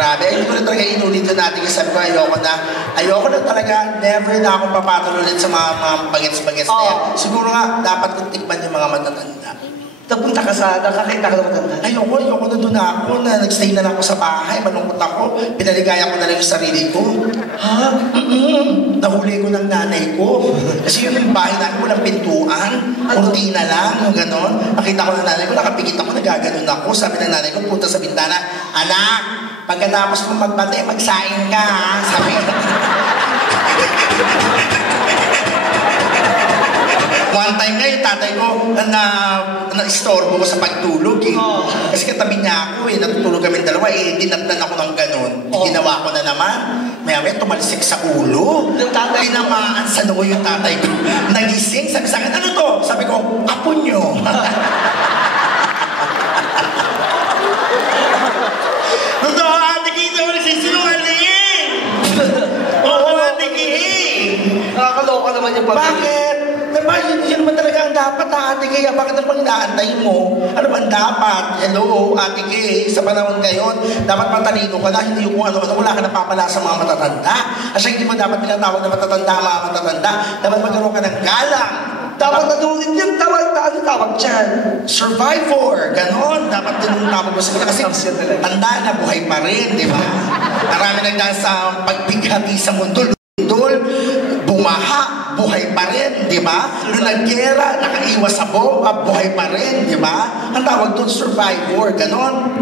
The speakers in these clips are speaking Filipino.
Grabe, ayun ko na talaga inulit ko natin kasi sabi ko ayoko na talaga, never na akong papatol ulit sa mga bagets-bagets na yan. Siguro nga, dapat kong tikman yung mga matatanda. Napunta ka sa, nakakita ka na matanda? Ayoko na doon ako, na nagstay na lang ako sa bahay, malungkot ako, pinaligaya ko na lang yung sarili ko. Ha? Nahuli ko ng nanay ko. Kasi yung bahay namin, walang pintuan, kurtina lang, yung ganon. Nakita ko ng nanay ko, nakapikit ako, nagaganon ako. Sabi ng nanay ko, punta sa bintana, anak, pagkatapos mo magbate, magsaing ka, ha? Sabi ko. One time nga yung tatay ko na-istorbo ko sa pagtulog eh. Kasi katabi niya ako eh, natutulog kami dalawa eh, dinatnan ako ng ganun. Ginawa ko na naman. Maya-maya tumalsik sa ulo. Tinamaan sa noo yung tatay ko. Nagising, sabi sa akin, ano to? Sabi ko, apo nyo. Totoo, Ate Kay, ito nagsisinungaling. Oo, Ate Kay. Nakakaloka naman yung pag-ibig. Bakit? Diba, yun naman talaga ang dapat, Ate Kay. Bakit naman inaantay mo? Ano ba ang dapat? Hello, Ate Kay. Sa panahon ngayon, dapat matalino ka na. Hindi yung kung ano-ano. Wala ka napapala sa mga matatanda. Kasi hindi mo dapat tinatawag na matatanda, mga matatanda. Dapat magkaroon ka ng galang. Dapat nanulit yung tawag dyan. Survivor. Ganon. Dapat din yung tawag mo sa kasi tanda na, buhay pa rin, di ba? Marami nagdaan sa pagbighati sa mundo. Bumaha, buhay pa rin, di ba? Nung naggera, nakaiwas sa bomba, buhay pa rin, di ba? Ang tawag doon, survivor, ganon.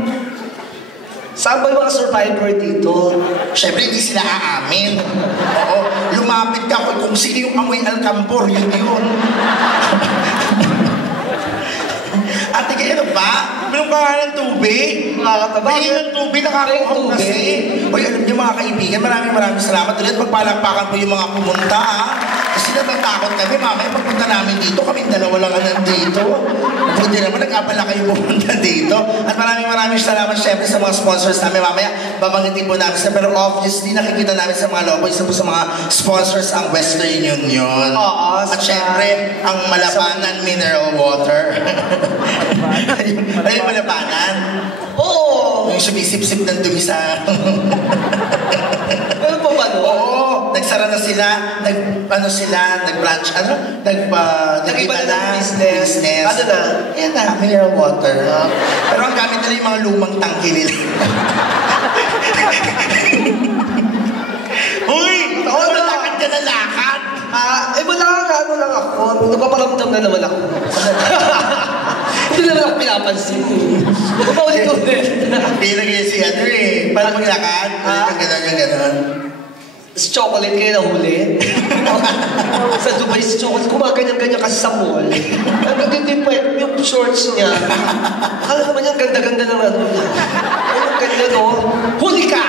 Saan ba yung mga survivor dito? Siyempre, hindi sila aamin. Oo, lumapit ka kung sino yung amoy alcampor, yun. Ate, kaya ano ba? Minum ka nga ng tubig. Nakakataba. May ng tubig, nakakakuha kasi. Uy, alam niyo mga kaibigan, maraming salamat. Ulit, magpalakpakan po yung mga pumunta, ha? Kasi natatakot kami, mamaya pagpunta namin dito, kaming dalawa lang nandito. Buti naman, nag-abala kayo pumunta dito. At maraming salamat syempre sa mga sponsors namin. Mamaya, babanggitin po namin sila. Pero obviously, nakikita namin sa mga logo, isa po sa mga sponsors ang Western Union. Oo. At syempre, ang Malabanan Mineral Water. Ayun, Malabanan. Oo. Yung sumisip-sip ng dumi sa... Ano pa ba doon? Oo. Nagsara na sila, nag-branch, nag-iba na business. Ano na? Yan na, mineral water. Pero ang gamit nila yung mga lumang tangki nila. Uy! Lakad ka na lakad! Ano lang ako. Nagpaparamdam na naman ako. Hindi naman ako pinapansin. Paulit-ulit. Pinagay si paano maglakad? Yung gano'n. Si chocolate kayo nahuli. Sa Dubai, si chocolate, kumaganyan-ganyan kasi sa mall. Ang ganda yung shorts niya. Akala naman niya, ganda-ganda ng ano niya. Ang ganda no? Huli ka!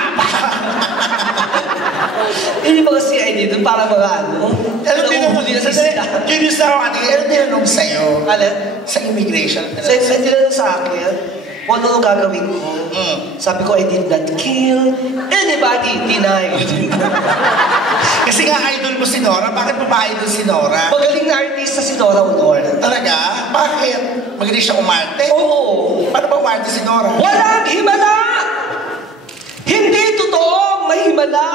Hindi mga CID doon para mga ano. Ano tinanong nila? Curious na ako, Ate, ano tinanong sa'yo? Alin? Sa immigration. Tinanong sa akin. Kung ano gagawin ko, sabi ko, I did not kill anybody, denied. Kasi nga idol mo si Nora, bakit mo ba idol si Nora? Magaling na artista si Nora Honor. Talaga? Bakit? Magaling siya umarte? Oo. Paano ba umarte si Nora? Walang himala! Hindi totoong may himala!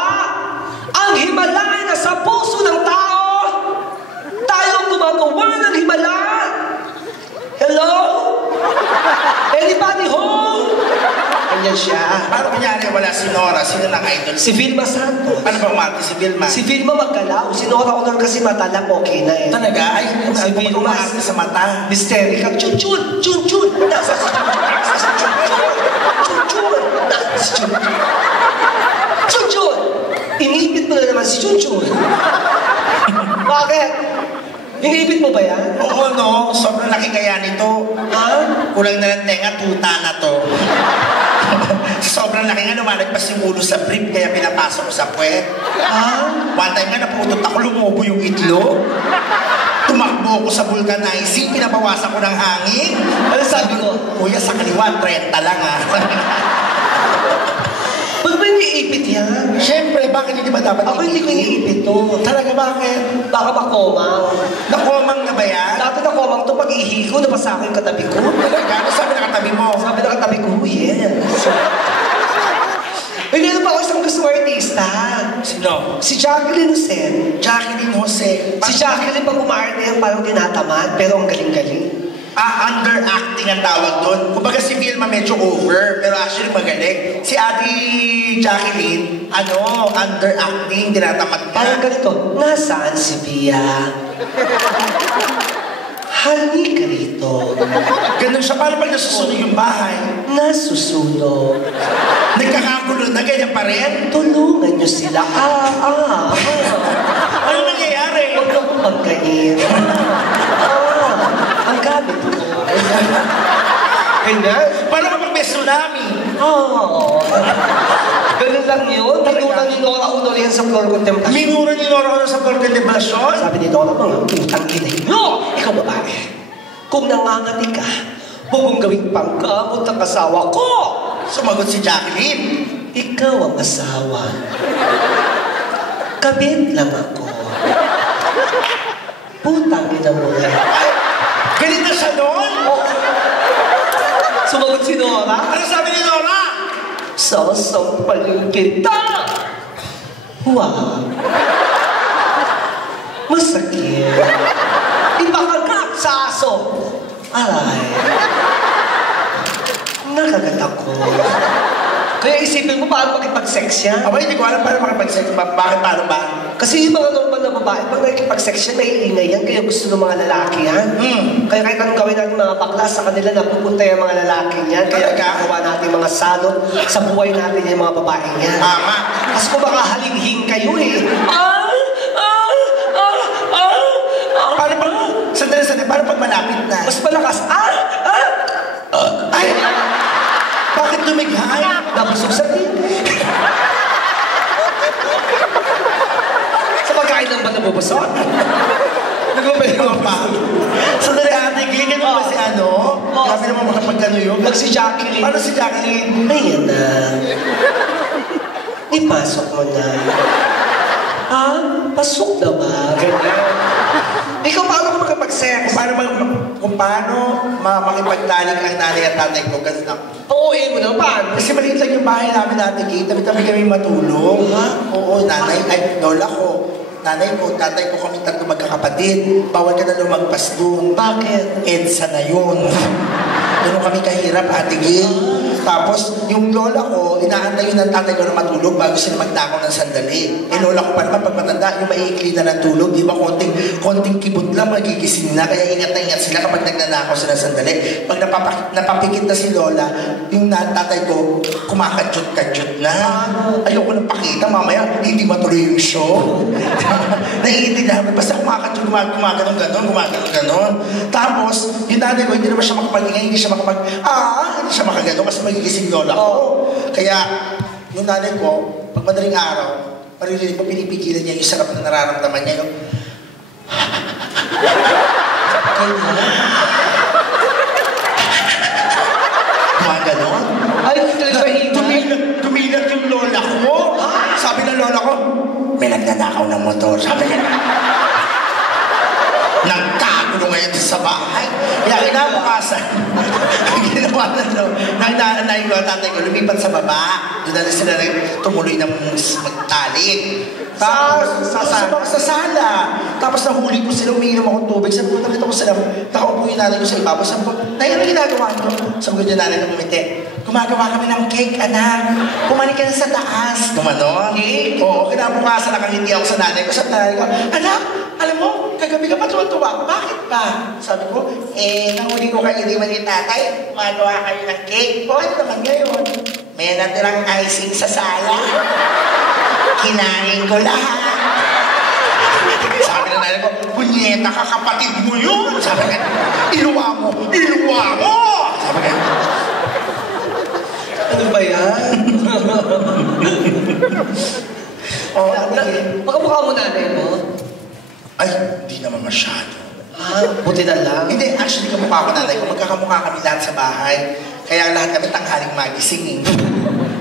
Ang himala ay nasa puso ng tao! Tayong gumagawa ng himala! Hello? Anybody home? Ganyan siya. Paano kunyari wala si Nora? Sino ng idol? Si Vilma Santos. Ano ba umarte si Vilma? Si Vilma magkalaw. Si Nora Honor kasi mata lang, okay na eh. Talaga? Ay, si Vilma umarte sa mata. Hysterical. Chun-chun! Chun-chun! Nasa si Chun-chun! Chun-chun! Nasa si Chun-chun! Chun-chun! Inipit mo na naman si Chun-chun. Bakit? Iniipit mo ba yan? Oo, no. Sobrang laki kaya nito. Ha? Kulang na lang tenga, tuta na to. Sobrang laki nga, lumalagpas yung ulo sa brief, kaya pinapasok ko sa puwet. Ha? One time nga, naputot ako, lumubo yung itlog. Tumakbo ako sa vulcanizing, pinabawasan ko ng hangin. Ano sabi ko? Kuya, sa kaliwa, 30 lang ah. Ba't ba iniipit yan? Siyempre, bakit hindi ba dapat Ako hindi ko iniipit to. Talaga, bakit? Baka makomang. Nakomang na ba yan? Dati nakomang to pag ihi ko, nabasa ko yung katabi ko. Talaga? Ano sabi na katabi mo? Sabi na katabi ko, yes. mismo artista. Sino? Si Jacqueline Jose. Jacqueline Jose. Si Jacqueline pag umaarte yan, parang tinatamad, pero ang galing-galing. Underacting ang tawag doon. Kumbaga si Vilma medyo over, pero actually magaling. Si Ate Jacqueline, underacting, tinatamad Parang na. ganito, nasaan si Pia? Halika rito. Ganun siya, paano pag nasusunog yung bahay? Nasusunog. Nagkakagulo na, ganyan pa rin? Tulungan niyo sila. Ano nangyayari? Huwag akong magkain. Ang gamit ko. Ganyan? Paano kapag may tsunami? Ganun lang yun. Tinunan ni Nora Honor yan sa floor contemplation. Minura ni Nora Honor sa floor contemplation? Sabi ni Nora, mga putang ina nyo! Ikaw babae, kung nangangati ka, huwag mong gawing pangkamot ang asawa ko! Sumagot si Jacqueline. Ikaw ang asawa. Kabit lang ako. Putang ina mo na. Galit na siya doon? Sumagot si Nora. Ano sabi ni Nora? Sasampalin kita! Wow! Masakit. Iba ka ka sa aso. Aray. Nakakatakot. Kaya isipin mo paano makipag-sex yan? Aba, hindi ko alam paano makipag-sex. Bakit paano ba? Kasi yung mga normal na babae, pag nakikipag-sex yan, naiingay yan, kaya gusto ng mga lalaki yan. Kaya kahit anong gawin natin mga bakla, sa kanila napupunta yung mga lalaki yan. Kaya gagawa natin mga salot sa buhay natin yung mga babae yan. Tama. Kasi kung baka halinghing kayo eh. Paano pag... Sandali, paano pag malapit na? Mas malakas. Ay! Bakit lumighay? Nabusog sa tin. Sa pagkain lang ba nabubusog? Nagpapaliwa pa. Sandali, ate, ganyan mo ba si ano? Grabe naman makapagkano yun. Mag si Jacqueline. Paano si Jacqueline? Ayan na. Ipasok mo na. Pasok na ba? Ganyan. Ikaw, paano ka makapag-sex? Kung paano makipagtalik ang nanay at tatay ko, ganun lang. Oo, mo na. Paano? Kasi maliit lang yung bahay namin dati, Kate. Tabi-tabi kami matulog. Oo, nanay, lola ko. Nanay ko, tatay ko kami tatlo magkakapatid. Bawal ka na lumagpas doon. Bakit? EDSA na yun. Ganun kami kahirap, Ate Gil. Tapos, yung lola ko, inaantay yun ng tatay ko na matulog bago sila magtakaw ng sandali. Lola ko pa naman, pag matanda, yung maiikli na ng tulog, di ba, konting kibot lang, magigising na, kaya ingat na ingat sila kapag nagnanakaw sila ng sandali. Pag napapikit na si lola, yung tatay ko, kumakadyot-kadyot na. Ayoko nang pakita, mamaya, hindi matuloy yung show. Naiintindihan mo, basta kumakadyot, gumaganon. Tapos, yung nanay ko, hindi naman siya makapag-ingay, hindi siya makagano, kasi magigising lola ko. Kaya, yung nanay ko, pag madaling araw, maririnig mo, pinipigilan niya yung sarap na nararamdaman niya, yung... Gumaganon. Ay, Tumilat yung lola ko. Sabi ng lola ko, may nagnanakaw ng motor. Sabi niya, nagkagulo ngayon sa bahay. Kaya kinabukasan, ginawa ng nanay ko, tatay ko, lumipat sa baba. Doon na sila tumuloy ng magtalik. Sa sala. Tapos nahuli ko sila, umiinom akong tubig. Sabi ko, nakita ko sila, nakaupo yung nanay ko sa ibabaw. Sabi ko, Nay, ano ginagawa nyo? Sabi ko yung nanay ko umiti, gumagawa kami ng cake, anak. Kumalik ka na sa taas. Gumanon. Cake? Oo, kinabukasan nakangiti ako sa nanay ko. Sabi nanay ko, anak, alam mo, kagabi ka pa tuwa-tuwa. Bakit ba? Sabi ko, nahuli ko kayo, di man yung tatay, gumagawa kayo ng cake. O, ano naman ngayon? May natirang icing sa sala. Kinain ko lahat. Sabi na nanay ko, punyeta ka, kapatid mo yun. Sabi ka, iluwa mo. Sabi ka, ano ba yan? Makamukha mo nanay mo? ay, hindi naman masyado. Buti na lang. Hindi, actually, kamukha ko nanay ko. Magkakamukha kami lahat sa bahay. Kaya lahat kami tanghaling magising.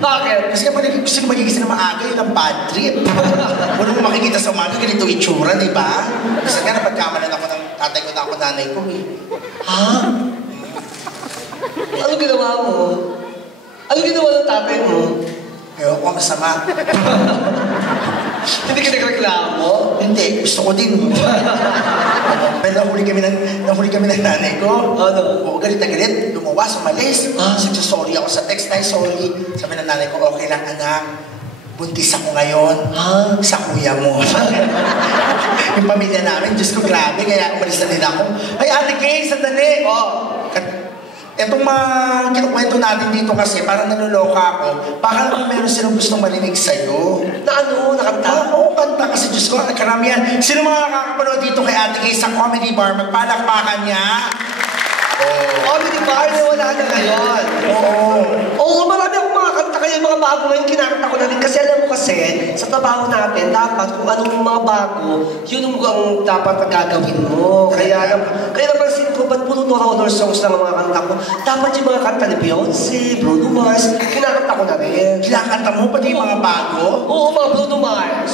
Bakit? Kasi kapag gusto ko magigising na maaga, yun ang bad trip. Wala mo makikita sa umaga, ganito itsura, di ba? Kasi nga, napagkamalan ako ng tatay ko na ako nanay ko. Ano ginawa mo? Ano ginawa ng tatay mo? Ewan ko, masama. Hindi ka nagreklamo? Hindi, gusto ko din. Pero nahuli kami ng nanay ko. Ano? Oo, galit na galit. Lumawas, umalis. Sorry ako sa text na, sorry. Sabi ng nanay ko, okay lang anak. Buntis ako ngayon. Sa kuya mo. Yung pamilya namin, Diyos ko, grabe. Kaya umalis na din ako. Ay, Ate Kay, sandali. Etong mga kinukwento natin dito kasi, parang nanuloka ako. Baka naman meron silang gustong marinig sa'yo. Na ano? Nakanta? Oo, kanta kasi Diyos ko, karamihan. Sino mga nakakapanood dito kay Ate Kay sa comedy bar? Magpalakpakan niya. Comedy bar na wala na ngayon. Oo, marami akong mga kanta kaya mga bago ngayon kinakanta ko na rin. Kasi alam mo kasi, sa trabaho natin, dapat kung anong mga bago, yun ang dapat na gagawin mo. Kaya napansin ko, ba't puro horror songs lang ang mga kanta ko? Dapat yung mga kanta ni Beyonce, Bruno Mars, kinakanta ko na rin. Kinakanta mo pati yung mga bago? Oo, mga Bruno Mars.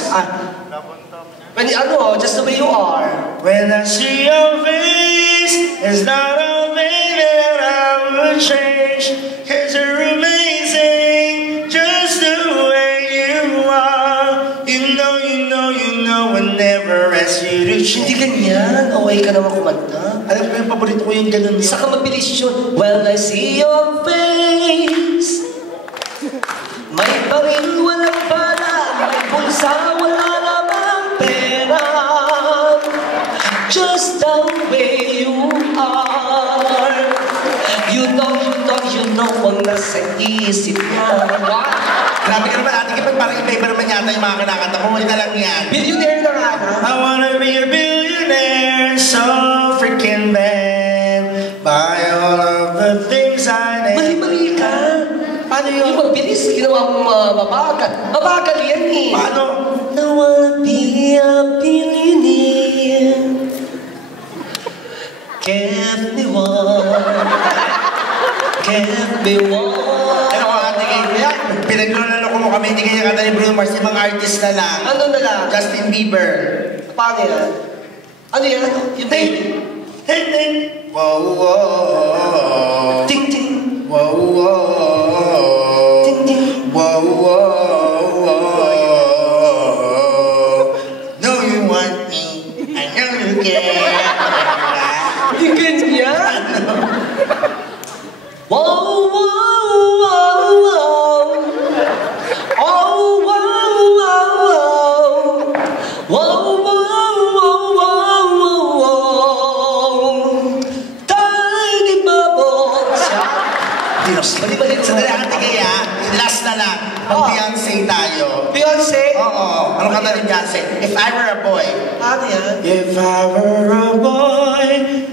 Just the way you are. When I see your face, it's not a thing that I would change. 'Cause you're amazing, just the way you are. You know, I never ask you to change. Hindi ganyan. Okay ka naman kumanta. Alam ko yung paborito ko yung ganun yun. Saka mabilis yun. When I see your face, may baril, walang bala, may bulsa, wala namang pera. Just the way you are. You know, ang nasa isip niya. Grabe ka naman, Ate Kay, parang iba-iba naman yata yung mga kinakanta mo. Wala lang yan. Billionaire na nga na. I wanna be a billionaire, so freaking bad. Buy all of the things I need. Mali-mali ka. Paano yun? Yung mabilis, ginawa mong mabagal. Mabagal yan eh. Paano? I wanna be a billionaire. Give me one. Give me one. Ano ko, Ate Kay? Pinagdunalo ko mo kami, hindi kanya kanta ni Bruno Mars, ibang artist na lang. Ano na lang? Justin Bieber. Paano yan? Ano yan? Yung baby? Hey, hey. Wow, wow. Ting, ting. Wow, wow. Ting, ting. Wow, wow, wow. Know you want me, I know you care. Hindi ganyan. Wow, wow, wow, wow. Oh, wow, wow, wow. Wow, wow, wow, wow, wow. Tiny bubbles. Balik-balik sa dali, Ate Kay, last na lang. Mag-Beyonce tayo. Beyonce? Oo. Ano kanta ni Beyonce? If I Were a Boy. Ano yan? If I were a boy,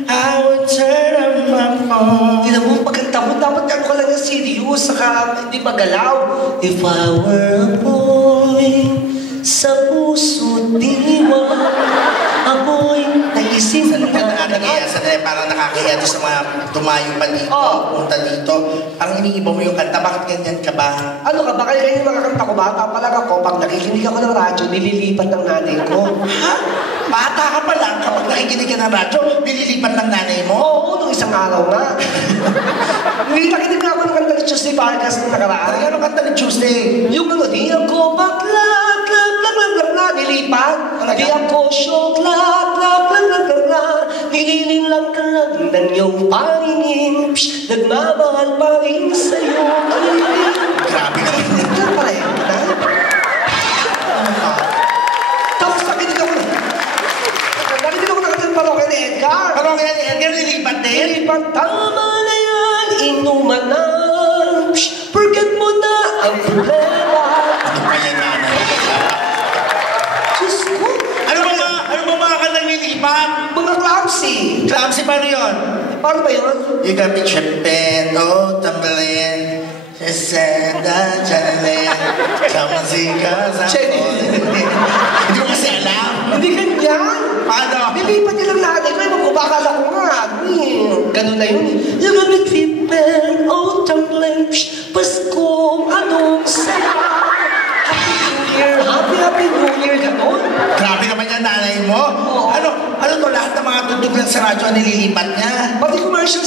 I would turn on my phone. Tignan mo, pagkanta mo, dapat ano ka lang yung serious, saka hindi magalaw. If I were a boy, sa puso't diwa, ako'y naisip Sandali, parang nakakahiya doon sa mga tumayo pa dito, punta dito. Parang iniiba mo yung kanta, bakit ganyan ka ba? Ano ka ba? Kaya yung mga kanta ko, bata pa lang ako, pag nakikinig ako ng radyo, nililipat ng nanay ko. Ha? Bata ka pa lang, kapag nakikinig ka ng radyo, nililipat ng nanay mo? Oo, nung isang araw nga. Nakikinig nga ako ng kanta ni Tuesday Vargas nung nakaraan. Ano kanta ni Tuesday? Yung ano, di ako bakla, nilipat. Di ako syok, nililin lang ka lang ng iyong paningin. Nagmamahal pa rin sa'yo. Grabe ka rin. Ano pala yun, ha? Tapos nakinig ako ng kanta ng parokya ni Edgar. Parokya ni Edgar, nilipat din? Nilipat, tama na yan, inuman na. Forget mo na ang problema. Ano pa yan, nanay? Diyos ko. Ano ba mga kanta nilipat? Mga clumsy. Clumsy, paano yun? Paano ba yun? You got me tripping, oh, tumbling. Just said that, channeling. Come and see, cause I'm Hindi ko kasi alam. Hindi ganyan. Paano? Nilipat niya lang nanay ko. Magkubakala ko nga. Ganun na yun. You got me tripping, oh, tumbling. Pasko, anong saya. Happy New Year, gano'n. Grabe naman yan, nanay mo. Ano to, lahat ng mga tugtog lang sa radyo nililipat niya? Pati commercials